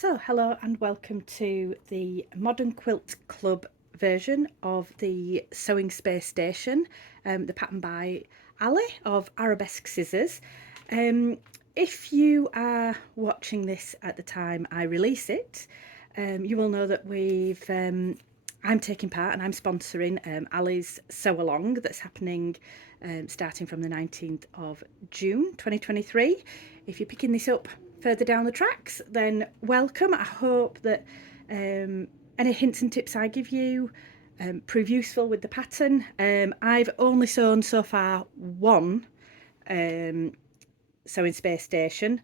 So hello and welcome to the Modern Quilt Club version of the Sewing Space Station, the pattern by Ali of Arabesque Scissors. If you are watching this at the time I release it, you will know that I'm taking part and I'm sponsoring Ali's Sew Along that's happening starting from the 19th of June 2023. If you're picking this up further down the tracks, then welcome. I hope that any hints and tips I give you prove useful with the pattern. I've only sewn so far one sewing space station.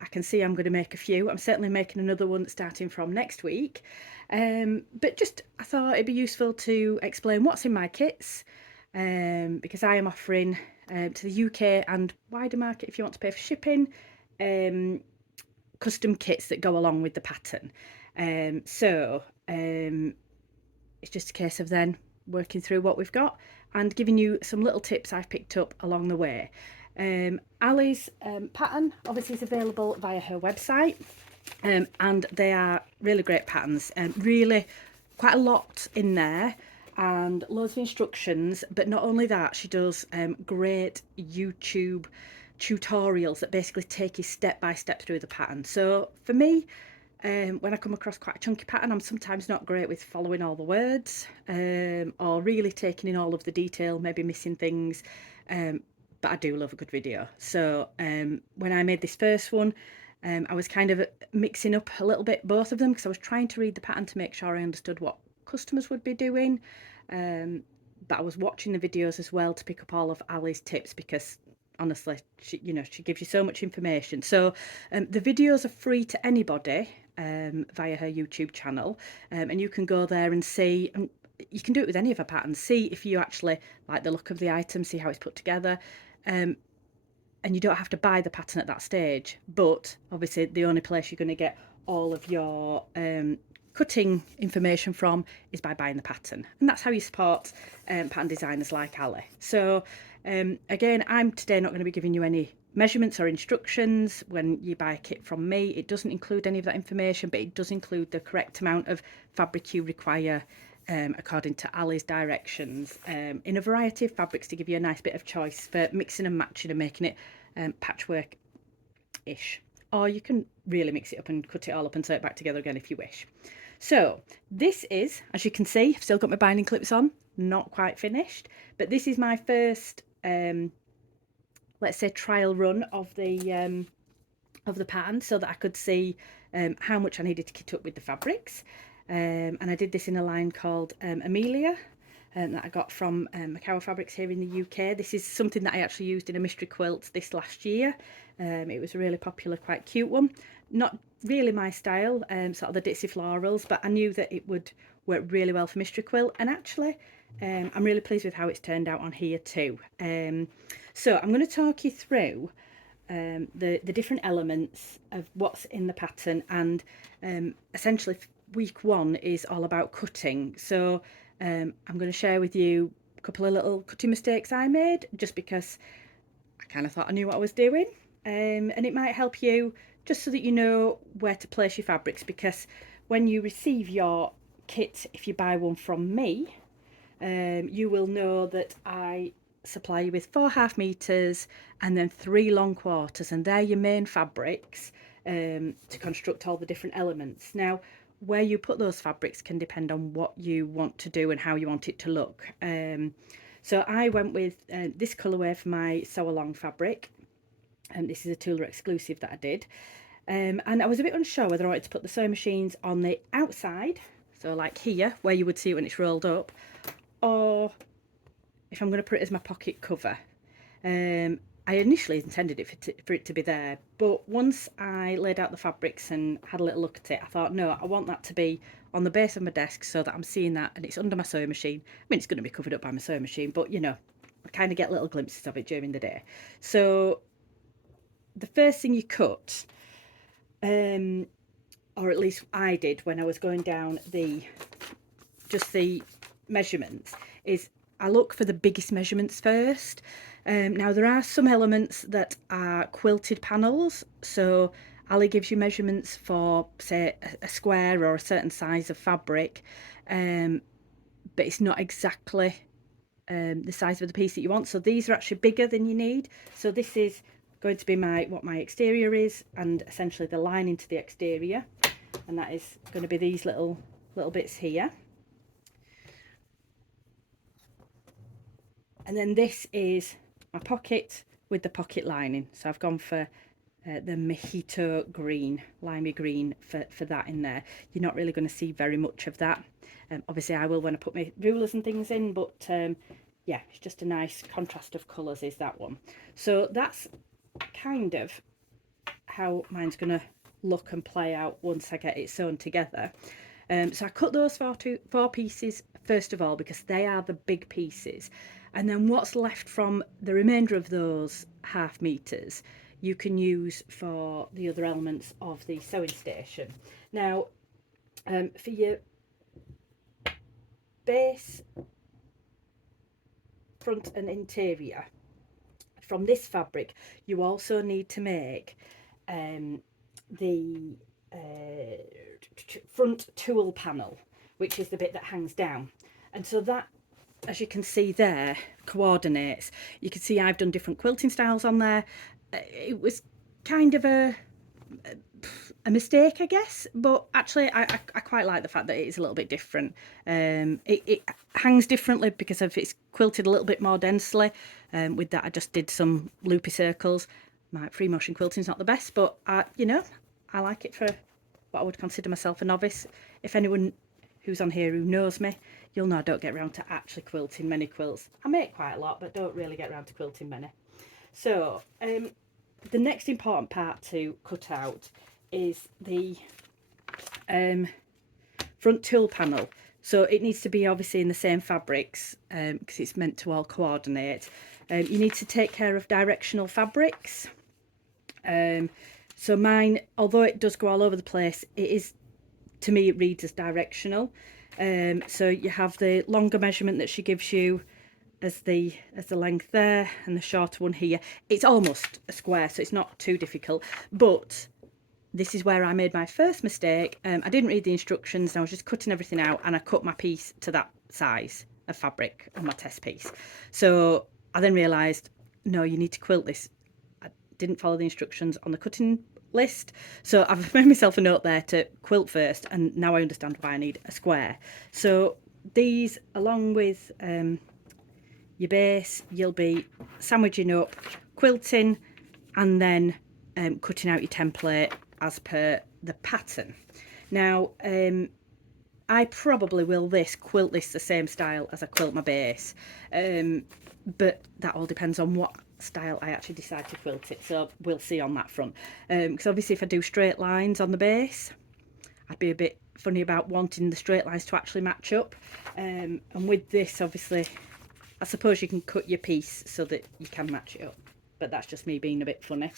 I can see I'm going to make a few. I'm certainly making another one starting from next week. But just I thought it'd be useful to explain what's in my kits, because I am offering to the UK and wider market, if you want to pay for shipping, custom kits that go along with the pattern. It's just a case of then working through what we've got and giving you some little tips I've picked up along the way. Ali's pattern obviously is available via her website, and they are really great patterns, and really quite a lot in there and loads of instructions. But not only that, she does great YouTube tutorials that basically take you step by step through the pattern. So for me, when I come across quite a chunky pattern, I'm sometimes not great with following all the words, or really taking in all of the detail, maybe missing things, but I do love a good video. So when I made this first one, I was kind of mixing up a little bit both of them, because I was trying to read the pattern to make sure I understood what customers would be doing, but I was watching the videos as well to pick up all of Ali's tips, because honestly, she gives you so much information. So the videos are free to anybody via her YouTube channel, and you can go there and see, and you can do it with any of her patterns, see if you actually like the look of the item, see how it's put together, and you don't have to buy the pattern at that stage. But obviously the only place you're going to get all of your cutting information from is by buying the pattern, and that's how you support pattern designers like Ali. So again, I'm today not going to be giving you any measurements or instructions. When you buy a kit from me, it doesn't include any of that information, but it does include the correct amount of fabric you require, according to Ali's directions, in a variety of fabrics to give you a nice bit of choice for mixing and matching and making it patchwork-ish. Or you can really mix it up and cut it all up and sew it back together again if you wish. So this is, as you can see, I've still got my binding clips on, not quite finished, but this is my first, let's say, trial run of the pattern, so that I could see how much I needed to kit up with the fabrics. And I did this in a line called Amelia, that I got from Macao Fabrics here in the UK. This is something that I actually used in a mystery quilt this last year. It was a really popular, quite cute one. Not really my style, sort of the ditzy florals, but I knew that it would work really well for mystery quilt, and actually I'm really pleased with how it's turned out on here too. So I'm going to talk you through the different elements of what's in the pattern, and essentially week one is all about cutting. So I'm going to share with you a couple of little cutting mistakes I made, just because I kind of thought I knew what I was doing, and it might help you just so that you know where to place your fabrics, because when you receive your kit, if you buy one from me, you will know that I supply you with 4.5 meters and then 3 long quarters, and they're your main fabrics to construct all the different elements. Now, where you put those fabrics can depend on what you want to do and how you want it to look. So I went with this colourway for my sew along fabric, and this is a Tula exclusive that I did, and I was a bit unsure whether I wanted to put the sewing machines on the outside, so like here where you would see it when it's rolled up, or if I'm going to put it as my pocket cover. I initially intended it for it to be there, but once I laid out the fabrics and had a little look at it, I thought, no, I want that to be on the base of my desk so that I'm seeing that, and it's under my sewing machine. I mean, it's going to be covered up by my sewing machine, but you know, I kind of get little glimpses of it during the day. So the first thing you cut, or at least I did when I was going down the measurements, is I look for the biggest measurements first. Now there are some elements that are quilted panels, so Ali gives you measurements for, say, a square or a certain size of fabric, but it's not exactly the size of the piece that you want. So these are actually bigger than you need. So this is going to be what my exterior is, and essentially the lining to the exterior, and that is going to be these little bits here. And then this is my pocket with the pocket lining. So I've gone for the mojito green, limey green for that in there. You're not really going to see very much of that. Obviously I will when I put my rulers and things in, but yeah, it's just a nice contrast of colours is that one. So that's kind of how mine's going to look and play out once I get it sewn together. So I cut those four pieces first of all, because they are the big pieces, and then what's left from the remainder of those ½ meters you can use for the other elements of the sewing station. Now for your base, front and interior, from this fabric you also need to make the front tulle panel, which is the bit that hangs down. And so that, as you can see there, coordinates. You can see I've done different quilting styles on there. It was kind of a mistake, I guess, but actually I quite like the fact that it is a little bit different. It hangs differently because of it's quilted a little bit more densely. With that I just did some loopy circles. My free motion quilting is not the best, but you know, I like it for what I would consider myself a novice. If anyone who's on here who knows me, you'll know I don't get around to actually quilting many quilts. I make quite a lot, but don't really get around to quilting many. So the next important part to cut out is the front tulle panel. So it needs to be obviously in the same fabrics because it's meant to all coordinate. You need to take care of directional fabrics. So mine, although it does go all over the place, it is, to me, it reads as directional. So you have the longer measurement that she gives you as the length there, and the shorter one here. It's almost a square, so it's not too difficult, but this is where I made my first mistake. I didn't read the instructions, and I was just cutting everything out, and I cut my piece to that size of fabric on my test piece. So I then realised, no, you need to quilt this. I didn't follow the instructions on the cutting list, so I've made myself a note there to quilt first, and now I understand why I need a square. So these, along with your base, you'll be sandwiching up, quilting, and then cutting out your template as per the pattern. Now I probably will quilt this the same style as I quilt my base, but that all depends on what style I actually decide to quilt it, so we'll see on that front. Because obviously if I do straight lines on the base, I'd be a bit funny about wanting the straight lines to actually match up, and with this, obviously, I suppose you can cut your piece so that you can match it up, but that's just me being a bit funny.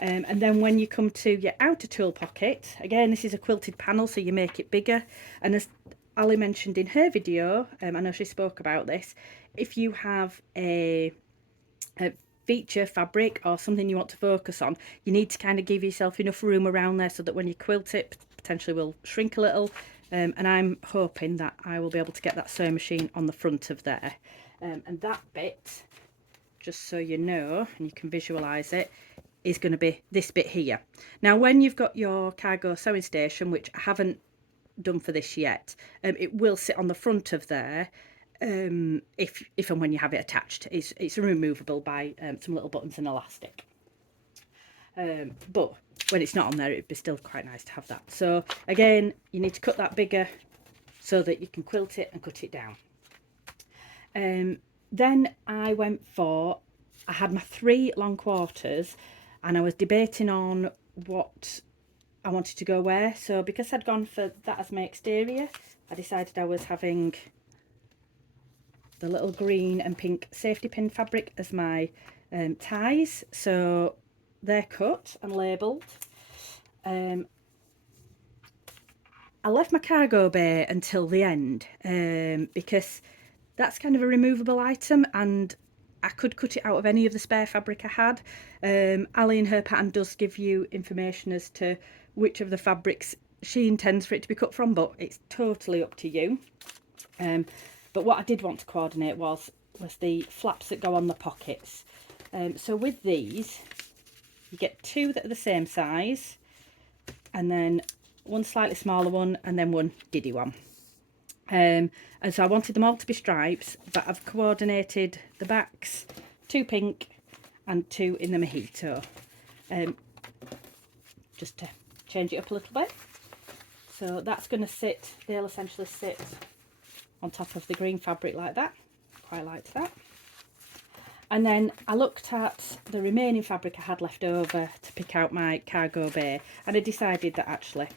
And then when you come to your outer tulle pocket, again, this is a quilted panel, so you make it bigger. And as Ali mentioned in her video, I know she spoke about this, if you have a feature fabric or something you want to focus on, you need to kind of give yourself enough room around there so that when you quilt it, potentially will shrink a little. And I'm hoping that I will be able to get that sewing machine on the front of there. And that bit, just so you know, and you can visualise it, is going to be this bit here. Now when you've got your cargo sewing station, which I haven't done for this yet, it will sit on the front of there if and when you have it attached. It's removable by some little buttons and elastic, but when it's not on there, it'd be still quite nice to have that. So again, you need to cut that bigger so that you can quilt it and cut it down. Then I had my 3 long quarters, and I was debating on what I wanted to go where. So because I'd gone for that as my exterior, I decided I was having the little green and pink safety pin fabric as my ties. So they're cut and labelled. I left my cargo bay until the end because that's kind of a removable item, and I could cut it out of any of the spare fabric I had. Ali in her pattern does give you information as to which of the fabrics she intends for it to be cut from, but it's totally up to you. But what I did want to coordinate was the flaps that go on the pockets. So with these, you get two that are the same size, and then one slightly smaller one, and then one diddy one. And so I wanted them all to be stripes, but I've coordinated the backs, 2 pink and 2 in the mojito, just to change it up a little bit. So that's going to sit, they'll essentially sit on top of the green fabric like that. Quite liked that. And then I looked at the remaining fabric I had left over to pick out my cargo bay, and I decided that actually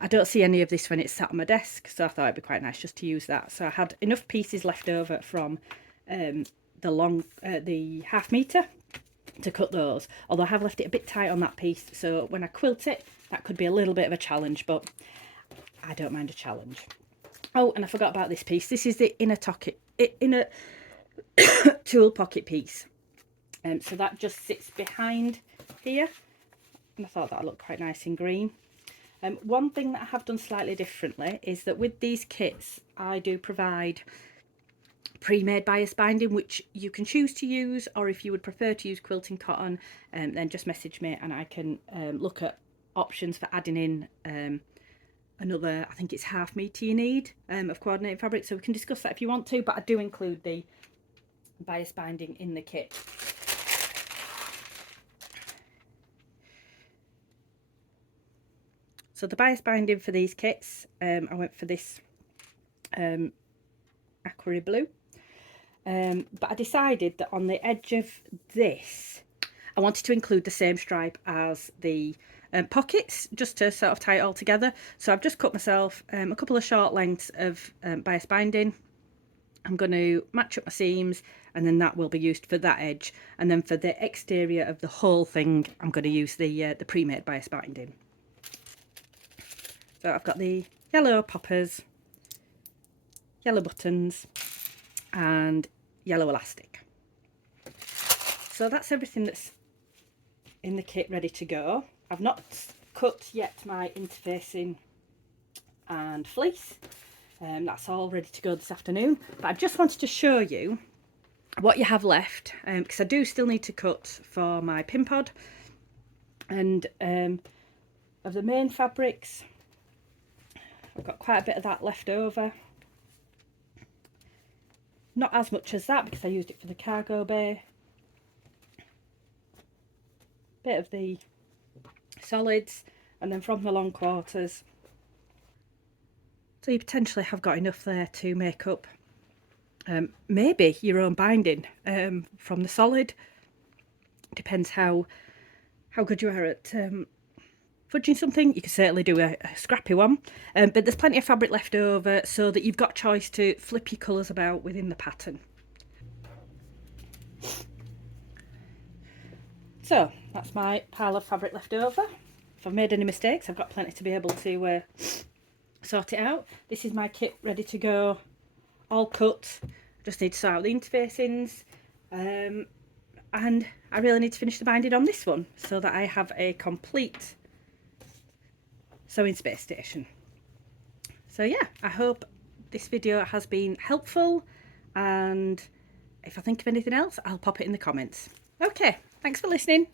I don't see any of this when it's sat on my desk, so I thought it'd be quite nice just to use that. So I had enough pieces left over from the half metre to cut those, although I have left it a bit tight on that piece, so when I quilt it that could be a little bit of a challenge, but I don't mind a challenge. Oh, and I forgot about this piece. This is the inner tool pocket piece, so that just sits behind here, and I thought that would look quite nice in green. One thing that I have done slightly differently is that with these kits I do provide pre-made bias binding, which you can choose to use, or if you would prefer to use quilting cotton, then just message me and I can look at options for adding in another, I think it's half metre you need of coordinating fabric, so we can discuss that if you want to, but I do include the bias binding in the kit. So the bias binding for these kits, I went for this aqua blue, but I decided that on the edge of this I wanted to include the same stripe as the pockets, just to sort of tie it all together. So I've just cut myself a couple of short lengths of bias binding. I'm going to match up my seams, and then that will be used for that edge, and then for the exterior of the whole thing I'm going to use the pre-made bias binding. So I've got the yellow poppers, yellow buttons and yellow elastic. So that's everything that's in the kit ready to go. I've not cut yet my interfacing and fleece. That's all ready to go this afternoon, but I just wanted to show you what you have left, because I do still need to cut for my pin pod, and of the main fabrics I've got quite a bit of that left over. Not as much as that because I used it for the cargo bay. Bit of the solids, and then from the long quarters. So you potentially have got enough there to make up maybe your own binding from the solid. Depends how good you are at fudging something. You can certainly do a scrappy one, but there's plenty of fabric left over so that you've got choice to flip your colours about within the pattern. So that's my pile of fabric left over. If I've made any mistakes, I've got plenty to be able to sort it out. This is my kit ready to go, all cut. Just need to sort out the interfacings, and I really need to finish the binding on this one so that I have a complete sewing space station. So yeah, I hope this video has been helpful, and if I think of anything else I'll pop it in the comments. Okay, thanks for listening.